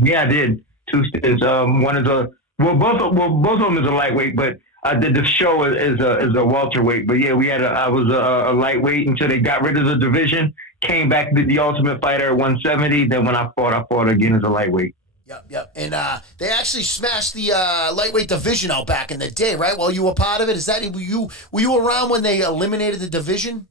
Yeah, I did 2 stints. One is both of them is a lightweight, but I did the show as a welterweight, but yeah, I was a lightweight until they got rid of the division. Came back, did the Ultimate Fighter at 170. Then when I fought again as a lightweight. Yep. And they actually smashed the lightweight division out back in the day, right? Well, you were part of it. Were you around when they eliminated the division?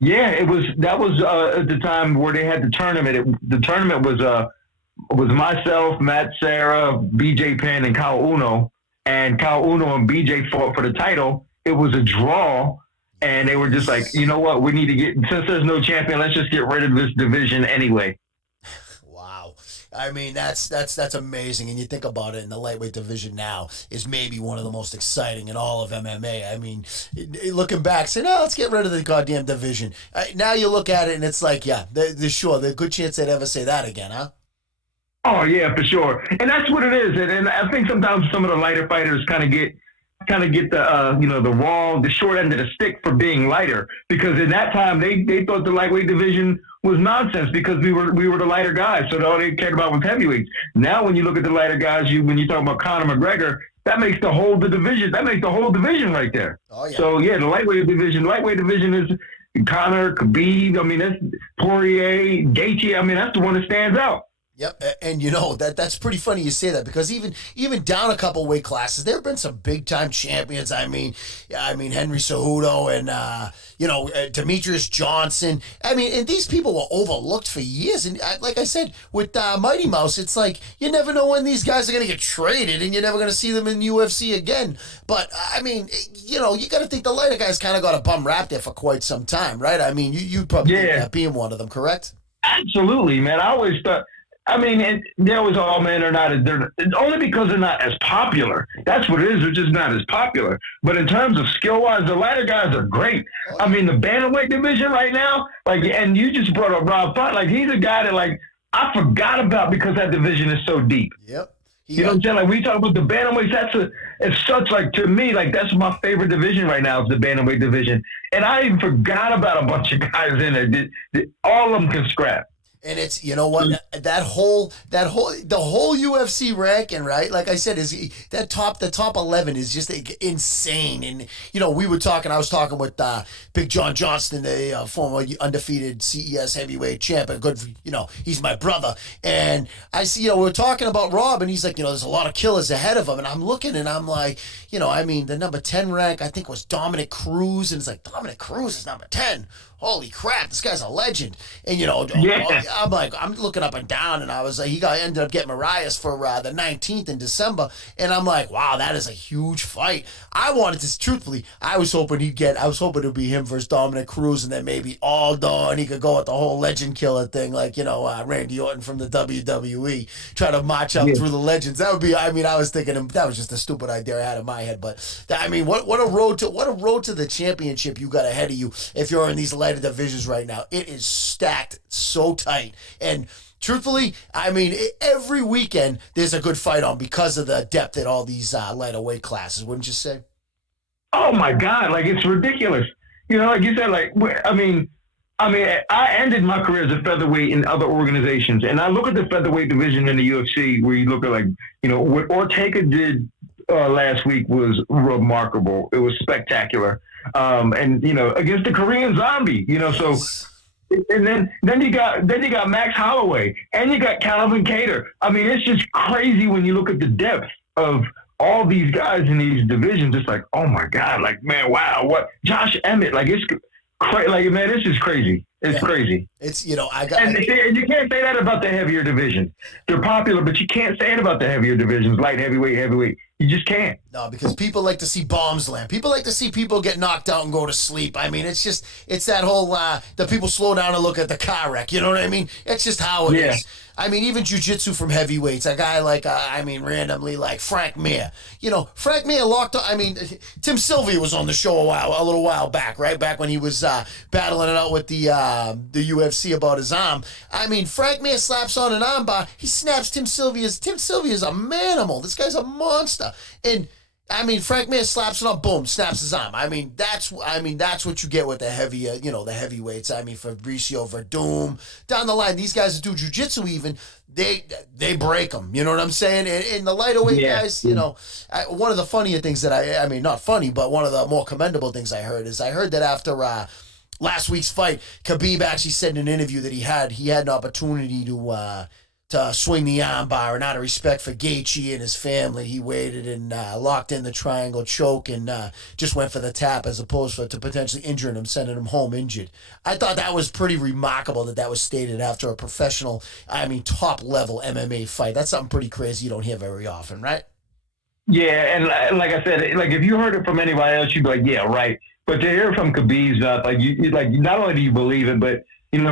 Yeah, that was at the time where they had the tournament. The tournament was myself, Matt Serra, BJ Penn, and Kyle Uno. And Kyle Uno and BJ fought for the title. It was a draw, and they were just like, you know what, we need to since there's no champion, let's just get rid of this division anyway. Wow. That's amazing. And you think about it, in the lightweight division now is maybe one of the most exciting in all of MMA. Looking back, saying, let's get rid of the goddamn division. Now you look at it, and it's like, yeah, there's a good chance they'd ever say that again, huh? Oh yeah, for sure, and that's what it is. And I think sometimes some of the lighter fighters kind of get the short end of the stick for being lighter, because in that time they thought the lightweight division was nonsense because we were the lighter guys, so all they cared about was heavyweights. Now when you look at the lighter guys, when you talk about Conor McGregor, that makes the whole division. That makes the whole division right there. Oh yeah. So yeah, the lightweight division is Conor, Khabib. I mean, that's Poirier, Gaethje. I mean, that's the one that stands out. Yep, and you know that's pretty funny you say that, because even down a couple weight classes, there have been some big time champions. I mean Henry Cejudo and Demetrius Johnson. I mean, and these people were overlooked for years. And like I said with Mighty Mouse, it's like you never know when these guys are going to get traded, and you're never going to see them in UFC again. But I mean, you got to think the lighter guys kind of got a bum rap there for quite some time, right? I mean, you probably think that being one of them, correct? Absolutely, man. I always thought. I mean, they're always all men are not. It's only because they're not as popular. That's what it is. They're just not as popular. But in terms of skill wise, the lighter guys are great. I mean, the bantamweight division right now, and you just brought up Rob Font. He's a guy that I forgot about because that division is so deep. Yep. You know what I'm saying? Like, we talk about the bantamweights, it's such, to me, that's my favorite division right now is the bantamweight division. And I even forgot about a bunch of guys in there. All of them can scrap. And it's, you know what, the whole UFC ranking, right? Like I said, is the top 11 is just insane. And I was talking with Big John Johnston, the former undefeated CES heavyweight champ, and good, he's my brother. And I see, we're talking about Rob, and he's like, there's a lot of killers ahead of him. And I'm looking, and I'm like, the number 10 rank I think was Dominic Cruz, and it's like Dominic Cruz is number 10. Holy crap, this guy's a legend. And, I'm like, I'm looking up and down, and I was like, ended up getting Marias for the 19th in December. And I'm like, wow, that is a huge fight. I wanted to, truthfully, I was hoping it would be him versus Dominic Cruz, and then maybe Aldo, and he could go with the whole legend killer thing, like, Randy Orton from the WWE, try to march up through the legends. That would be, I was thinking that was just a stupid idea I had in my head. But, what a road to the championship you got ahead of you if you're in these lighter divisions right now. It is stacked so tight. And truthfully, every weekend there's a good fight on because of the depth at all these lighter weight classes, wouldn't you say? Oh my God, it's ridiculous. Like you said, I ended my career as a featherweight in other organizations, and I look at the featherweight division in the UFC, where you look at what Ortega did last week was remarkable. It was spectacular. And against the Korean Zombie, so, and then you got Max Holloway, and you got Calvin Kattar. It's just crazy when you look at the depth of all these guys in these divisions. It's like, oh my God, man, wow, what Josh Emmett, it's crazy, man, it's just crazy. It's crazy. It's, and you can't say that about the heavier divisions. They're popular, but you can't say it about the heavier divisions, light, heavyweight. You just can't. No, because people like to see bombs land. People like to see people get knocked out and go to sleep. It's that whole, the people slow down and look at the car wreck. You know what I mean? It's just how it is. Even jiu-jitsu from heavyweights, a guy randomly like Frank Mir. Frank Mir locked up. Tim Sylvia was on the show a little while back, right? Back when he was battling it out with the UFC about his arm. Frank Mir slaps on an armbar. He snaps Tim Sylvia's a manimal. This guy's a monster. And Frank Mir slaps it on, boom, snaps his arm. That's what you get with the heavier, the heavyweights. Fabricio Verdum, down the line, these guys that do jiu-jitsu even, they break them. You know what I'm saying? And the lighter weight guys, one of the funnier things that not funny, but one of the more commendable things I heard that after last week's fight, Khabib actually said in an interview that he had an opportunity to swing the armbar, and out of respect for Gaethje and his family, he waited and locked in the triangle choke and just went for the tap as opposed to potentially injuring him, sending him home injured. I thought that was pretty remarkable that was stated after a professional, top-level MMA fight. That's something pretty crazy you don't hear very often, right? Yeah, and like I said, if you heard it from anybody else, you'd be like, yeah, right. But to hear it from Khabib's mouth, not only do you believe it, but,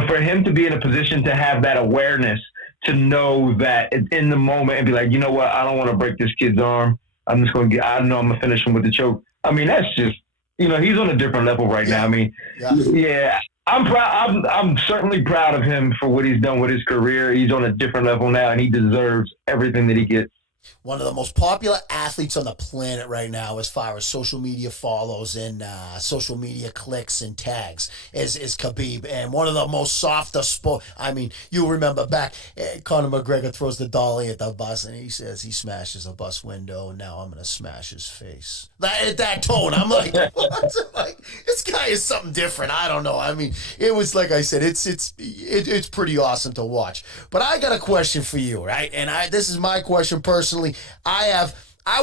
for him to be in a position to have that awareness, to know that in the moment and be like, you know what, I don't want to break this kid's arm. I know I'm going to finish him with the choke. That's just, he's on a different level right now. I'm proud. I'm certainly proud of him for what he's done with his career. He's on a different level now, and he deserves everything that he gets. one of the most popular athletes on the planet right now as far as social media follows and social media clicks and tags is Khabib. And one of the most softer sport. I mean, you remember back, Conor McGregor throws the dolly at the bus and he says he smashes a bus window and now I'm going to smash his face. At that tone, I'm like, what? Like, this guy is something different. I don't know. I mean, it was like I said, it's pretty awesome to watch. But I got a question for you, right? And this is my question personally. I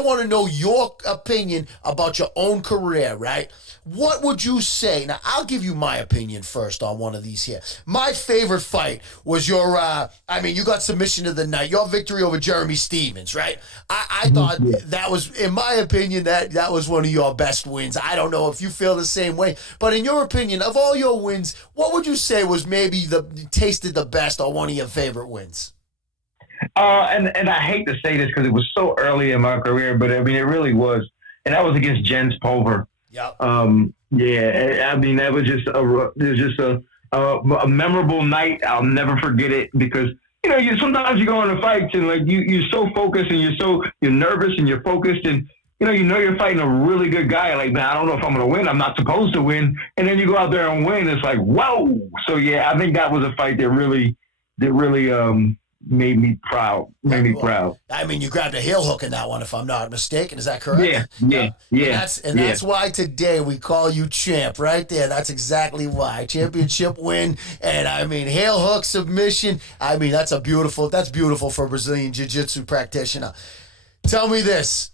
want to know your opinion about your own career, right? What would you say? Now, I'll give you my opinion first on one of these here. My favorite fight was you got submission of the night, your victory over Jeremy Stevens, right? I thought that was, in my opinion, that was one of your best wins. I don't know if you feel the same way, but in your opinion, of all your wins, what would you say was maybe tasted the best or one of your favorite wins? And I hate to say this because it was so early in my career, but I mean, it really was. And that was against Jens Pulver. Yep. I mean, that was just a memorable night. I'll never forget it because, you know, sometimes you go into fights and like you're so focused and you're nervous and you're focused and, you know you're fighting a really good guy. Like, man, I don't know if I'm going to win. I'm not supposed to win. And then you go out there and win. It's like, whoa. So yeah, I think that was a fight that really made me proud. I mean, you grabbed a heel hook in that one, if I'm not mistaken. Is that correct? Yeah. That's why today we call you champ, right there. That's exactly why. Championship win, and I mean, heel hook submission. I mean, that's beautiful for a Brazilian Jiu-Jitsu practitioner. Tell me this.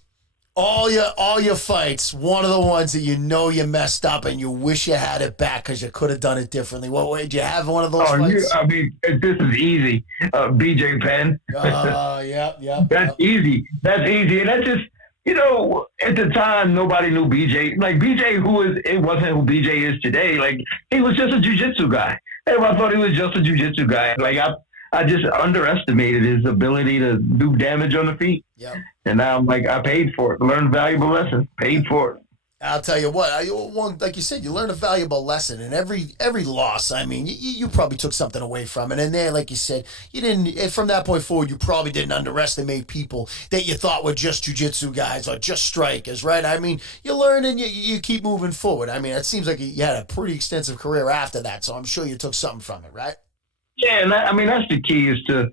All your fights, one of the ones that you know you messed up and you wish you had it back because you could have done it differently. What way did you have one of those fights? I mean, this is easy. BJ Penn. Oh, yeah. That's easy. And that's just, you know, at the time, nobody knew BJ. Like, BJ, it wasn't who BJ is today. Like, he was just a jiu-jitsu guy. Everyone thought he was just a jiu-jitsu guy. Like, I just underestimated his ability to do damage on the feet. Yep. And now I'm like, I paid for it. Learned a valuable lesson. Paid for it. I'll tell you what, like you said, you learn a valuable lesson. And every loss, I mean, you probably took something away from it. And there, like you said, you didn't, from that point forward, you probably didn't underestimate people that you thought were just jiu-jitsu guys or just strikers, right? I mean, you learn and you keep moving forward. I mean, it seems like you had a pretty extensive career after that. So I'm sure you took something from it, right? Yeah, and I mean, that's the key is to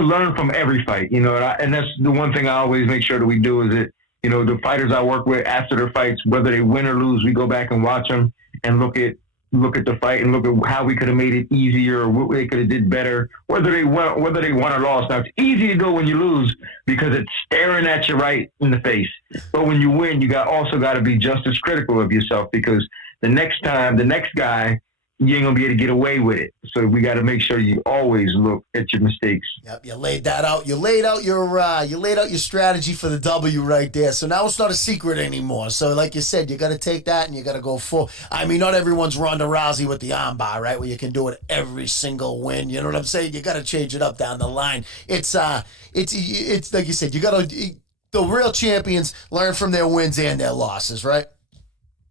learn from every fight, you know, and that's the one thing I always make sure that we do is that, you know, the fighters I work with after their fights, whether they win or lose, we go back and watch them and look at the fight and look at how we could have made it easier or what they could have did better, whether they won or lost. Now, it's easy to go when you lose because it's staring at you right in the face. But when you win, you also got to be just as critical of yourself because the next time, the next guy, you ain't gonna be able to get away with it. So we got to make sure you always look at your mistakes. Yep, you laid that out. You laid out your strategy for the W right there. So now it's not a secret anymore. So like you said, you got to take that and you got to go full. I mean, not everyone's Ronda Rousey with the armbar, right? Where you can do it every single win. You know what I'm saying? You got to change it up down the line. It's like you said. You got to the real champions learn from their wins and their losses, right?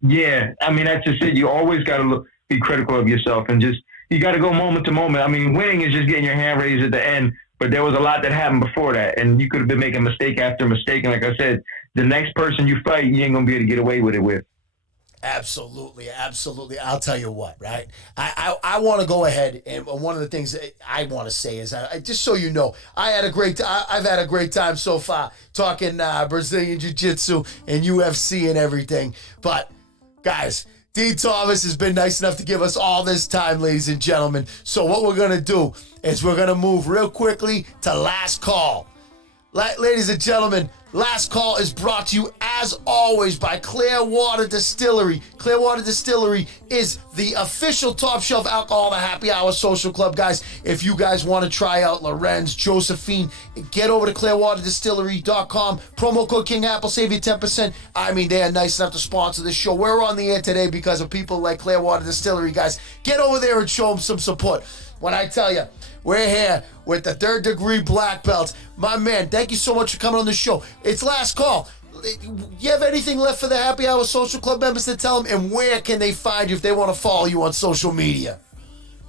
Yeah, I mean that's just it. You always got to be critical of yourself and you got to go moment to moment. I mean, winning is just getting your hand raised at the end, but there was a lot that happened before that, and you could have been making mistake after mistake. And like I said, the next person you fight, you ain't gonna be able to get away with it with. Absolutely. I'll tell you what, right? I want to go ahead, and one of the things that I want to say is, just so you know, I've had a great time so far talking Brazilian Jiu-Jitsu and UFC and everything. But guys, Din Thomas has been nice enough to give us all this time, ladies and gentlemen. So what we're going to do is we're going to move real quickly to Last Call. Ladies and gentlemen, Last Call is brought to you, as always, by Clearwater Distillery. Clearwater Distillery is the official top shelf alcohol of the Happy Hour Social Club, guys. If you guys want to try out Lorenz, Josephine, get over to clearwaterdistillery.com. Promo code King Apple, save you 10%. I mean, they are nice enough to sponsor this show. We're on the air today because of people like Clearwater Distillery, guys. Get over there and show them some support. When I tell you, we're here with the 3rd degree black belts. My man, thank you so much for coming on the show. It's Last Call. You have anything left for the Happy Hour Social Club members to tell them? And where can they find you if they want to follow you on social media?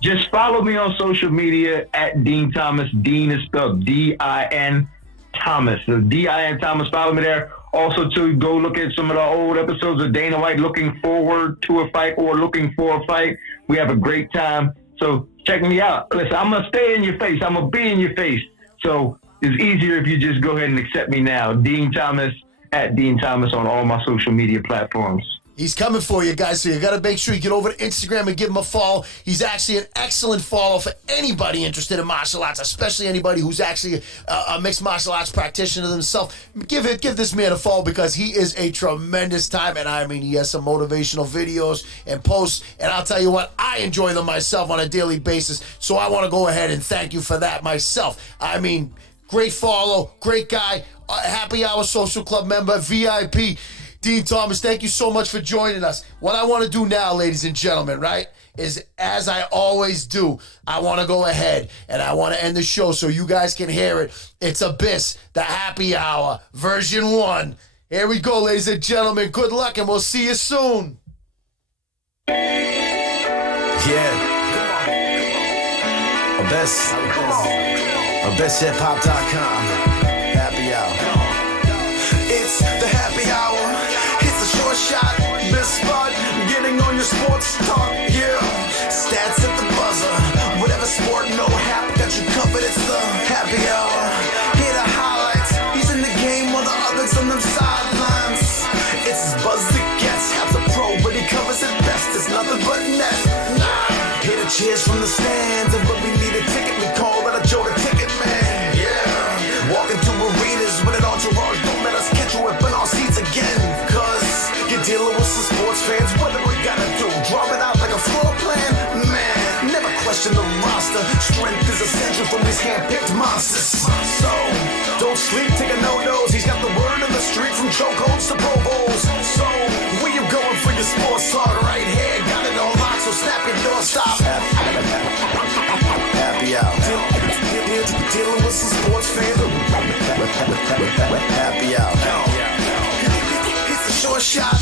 Just follow me on social media at Din Thomas. Dean is spelled D-I-N. Thomas. So DIN Thomas. Follow me there. Also, to go look at some of the old episodes of Dana White looking forward to a fight or looking for a fight. We have a great time. So check me out. Listen, I'm going to stay in your face. I'm going to be in your face. So it's easier if you just go ahead and accept me now. Dean Thomas, at Dean Thomas on all my social media platforms. He's coming for you guys, so you got to make sure you get over to Instagram and give him a follow. He's actually an excellent follow for anybody interested in martial arts, especially anybody who's actually a mixed martial arts practitioner themselves. Give this man a follow because he is a tremendous time, and I mean, he has some motivational videos and posts, and I'll tell you what, I enjoy them myself on a daily basis, so I want to go ahead and thank you for that myself. I mean, great follow, great guy, Happy Hour Social Club member, VIP. Dean Thomas, thank you so much for joining us. What I want to do now, ladies and gentlemen, right, is as I always do, I want to go ahead and I want to end the show so you guys can hear it. It's Abyss, the Happy Hour, version 1. Here we go, ladies and gentlemen. Good luck, and we'll see you soon. Yeah. Abyss. AbyssHipHop.com. Happy Hour. It's the Happy Hour. Short shot, best spot, getting on your sports talk, yeah. Stats at the buzzer, whatever sport, no hap, got you covered, it's the Happy Hour. Here the highlights, he's in the game while the others on them sidelines. It's as buzz as it gets, half the pro, but he covers it best, it's nothing but net. Nah, hear the cheers from the stands, and when we need a ticket, we call that a Joe the Ticket Man, yeah. Walking to arenas with an entourage, don't let us catch you whipping our seats again, dealing with some sports fans, what do we gotta do? Draw it out like a floor plan? Man, never question the roster. Strength is essential from these hand-picked monsters. So, don't sleep, take a no-nos. He's got the word in the street from chokeholds to Pro Bowls. So, where you going for your sports talk? Right here, got it on lock, so snap your door, stop. Happy Hour. Dealing with some sports fans. Happy Hour. Short shot.